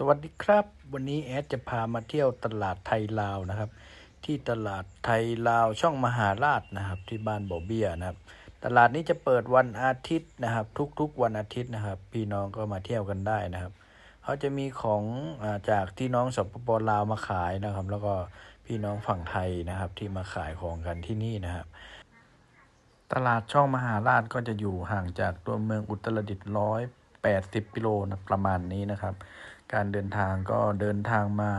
สวัสดีครับ วันนี้แอดจะพามาเที่ยวตลาดไทยลาวนะครับ ที่ตลาดไทยลาวช่องมหาราชนะครับ ที่บ้านบ่อเบี้ยนะครับ ตลาดนี้จะเปิดวันอาทิตย์นะครับ ทุกๆวันอาทิตย์นะครับ พี่น้องก็มาเที่ยวกันได้นะครับเขาจะมีของอาจากที่น้องสปปลาวมาขายนะครับ แล้วก็พี่น้องฝั่งไทยนะครับ ที่มาขายของกันที่นี่นะครับ ตลาดช่องมหาราชก็จะอยู่ห่างจากตัวเมืองอุตรดิตถ์ร้อย แปดสิบกิโลนะประมาณนี้นะครับ การเดินทางก็เดินทางมา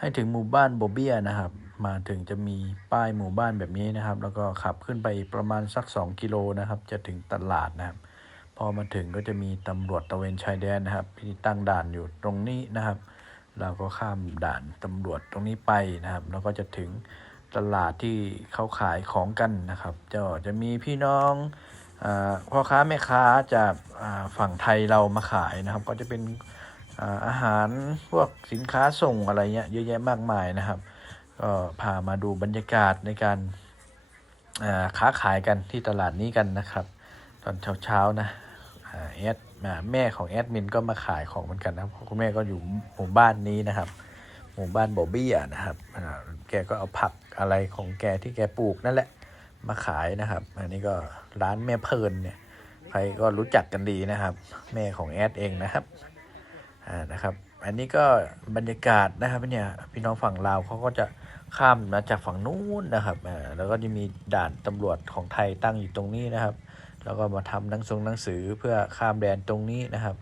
ให้ถึงหมู่บ้านโบเบียนะครับ มาถึงจะมีป้ายหมู่บ้านแบบนี้นะครับ แล้วก็ขับขึ้นไปประมาณสัก 2 กิโลนะครับ จะถึงตลาดนะครับ พอมาถึงก็จะมีตำรวจตะเวนชายแดนนะครับที่ตั้งด่านอยู่ตรงนี้นะครับ เราก็ข้ามด่านตำรวจตรงนี้ไปนะครับ แล้วก็จะถึงตลาดที่เขาขายของกันนะครับจะจะมีพี่น้อง พ่อค้าแม่ค้าจากฝั่งไทยเรามาขายนะครับ ก็จะเป็นอาหารพวกสินค้าส่งอะไรเงี้ยเยอะแยะมากมายนะครับ ก็พามาดูบรรยากาศในการค้าขายกันที่ตลาดนี้กันนะครับ ตอนเช้าๆนะแอดแม่ของแอดมินก็มาขายของเหมือนกันนะคุณแม่ก็อยู่หมู่บ้านนี้นะครับ หมู่บ้านบอบบี้นะครับแกก็เอาผักอะไรของแกที่แกปลูกนั่นแหละ มาขายนะครับ อันนี้ก็ร้านแม่เพลินเนี่ยใครก็รู้จักกันดีนะครับ แม่ของแอดเองนะครับอ่านะครับ อันนี้ก็บรรยากาศนะครับเนี่ยพี่น้องฝั่งลาวเขาก็จะข้ามมาจากฝั่งนู้นนะครับอ่าแล้วก็จะมีด่านตำรวจของไทยตั้งอยู่ตรงนี้นะครับ แล้วก็มาทำหนังทรงหนังสือเพื่อข้ามแดนตรงนี้นะครับ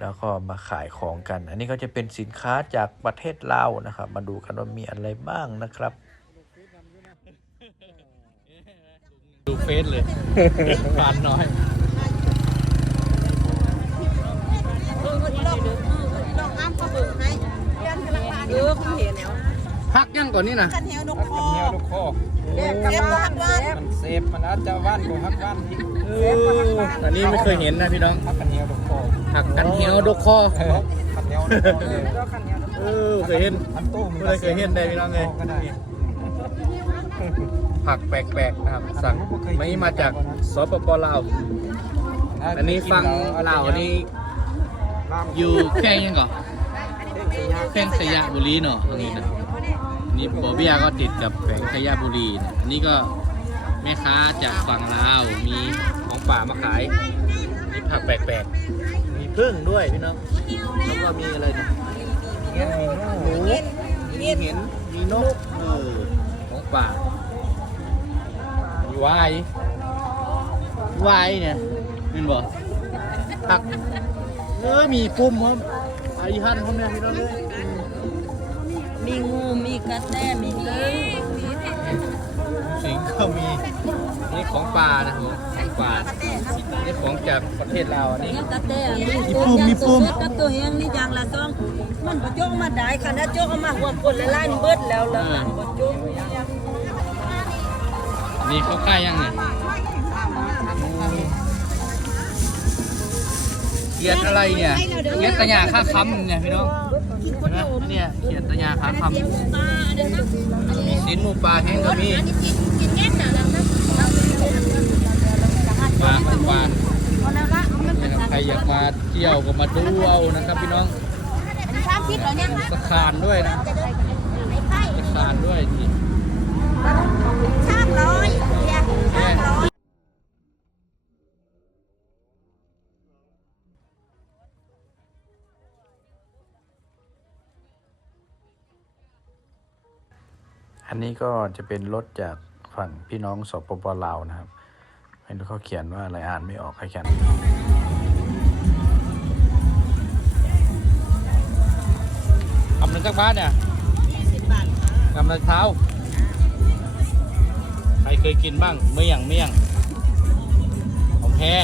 แล้วก็มาขายของกัน อันนี้ก็จะเป็นสินค้าจากประเทศลาวนะครับ มาดูกันว่ามีอะไรบ้างนะครับ ดู เฟซเลยฟานน้อยเออคุณเห็นแล้วพักยังก่อนนี่นะกันแถวนกคอเนียวลูกคอเก็บกับบ้านว่ามันเซฟมันอาจจะว่านกว่าฮักว่านเอออันนี้ไม่เคยเห็นนะพี่น้องฮักกันเนียวลูกคอผักกันเหี่ยวดกคอเออกันเนียวลูกคอเลยเออเคยเห็นอันตู้ไม่เคยเห็นได้พี่น้องไงก็ได้ ผักแปลกๆนะครับ สั่งไม่มาจากสปปลาวอันนี้ฟังลาวนี่อยู่แค่ยังก่อนแค่ขยะบุรีเนาะตรงนี้นะนี่บอเบียก็ติดกับแขวงขยะบุรีนะอันนี้ก็แม่ค้าจากฝั่งลาวมีของป่ามาขายนี่ผักแปลกๆมีพึ่งด้วยพี่น้องแล้วก็มีอะไรเนี่ยหมูมีเห็นมีนกเออของป่ามี วายวายเนี่ยเป็นบ่ผักเออมีปุ่มครับไอ้ฮันพวกเนี้ยพี่น้องเลยมีงูมีกระแตมีลิงสิงก็มีนี่ของป่านะผมของป่านี่ของจากประเทศลาวอันนี้กระแตมีมีปุ่มมีปุ่มกับตัวเฮงนี่อย่างละซองมันบ่โจกมาได้ค่ะนะโจกเอามาหัวคนละล้านเบิดแล้วแล้วมันบ่โจก นี่เขาใกล้ยังเนี่ยเขียดอะไรเนี่ยเขียดตะยาค่าคำเนี่ยพี่น้องเห็นไหมเนี่ยเขียดตะยาค่าคำมีสินหมูปลาแห้งก็มีปลาหวานใครอยากมาเที่ยวก็มาดูเอานะครับพี่น้องสะขานด้วยนะสะขานด้วยนี่ อันนี้ก็จะเป็นรถจากฝั่งพี่น้องสปปลาวนะครับไม่รู้เขาเขียนว่าอะไรอ่านไม่ออกใครเขียนกำลังจากบ้านเนี่ยกำลังเท้า ใครเคยกินบ้างเมี่ยงเมี่ยงของแท้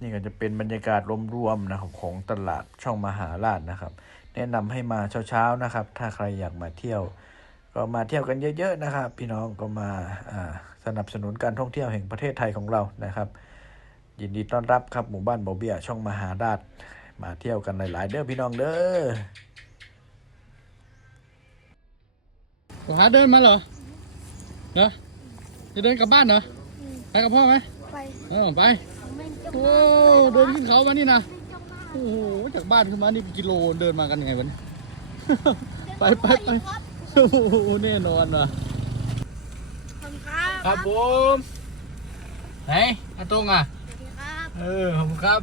นี่ก็จะเป็นบรรยากาศรวมๆนะครับของตลาดช่องมหาราชนะครับ แนะนำให้มาเช้าๆนะครับ ถ้าใครอยากมาเที่ยว ก็มาเที่ยวกันเยอะ ๆ นะครับ พี่น้องก็มาอ่าสนับสนุนการท่องเที่ยวแห่งประเทศไทยของเรานะครับ ยินดีต้อนรับครับหมู่บ้านบ่อเบี้ยช่องมหาราชมาเที่ยวกันหลาย ๆ เด้อพี่น้องเด้อหาเดินมาเหรอเหรอจะเดินกลับบ้านเหรอไปกับพ่อไหมไปเออไปโอ้เดินขึ้นเขามานี่นะโอ้โอ้โหจากบ้านขึ้นมานี่เป็นกิโลเดินมากันยังไงวะเนี่ย ไปไปไปโอ้โหแน่นอนว่ะครับผมไหนอาตรงอะ เออผมครับ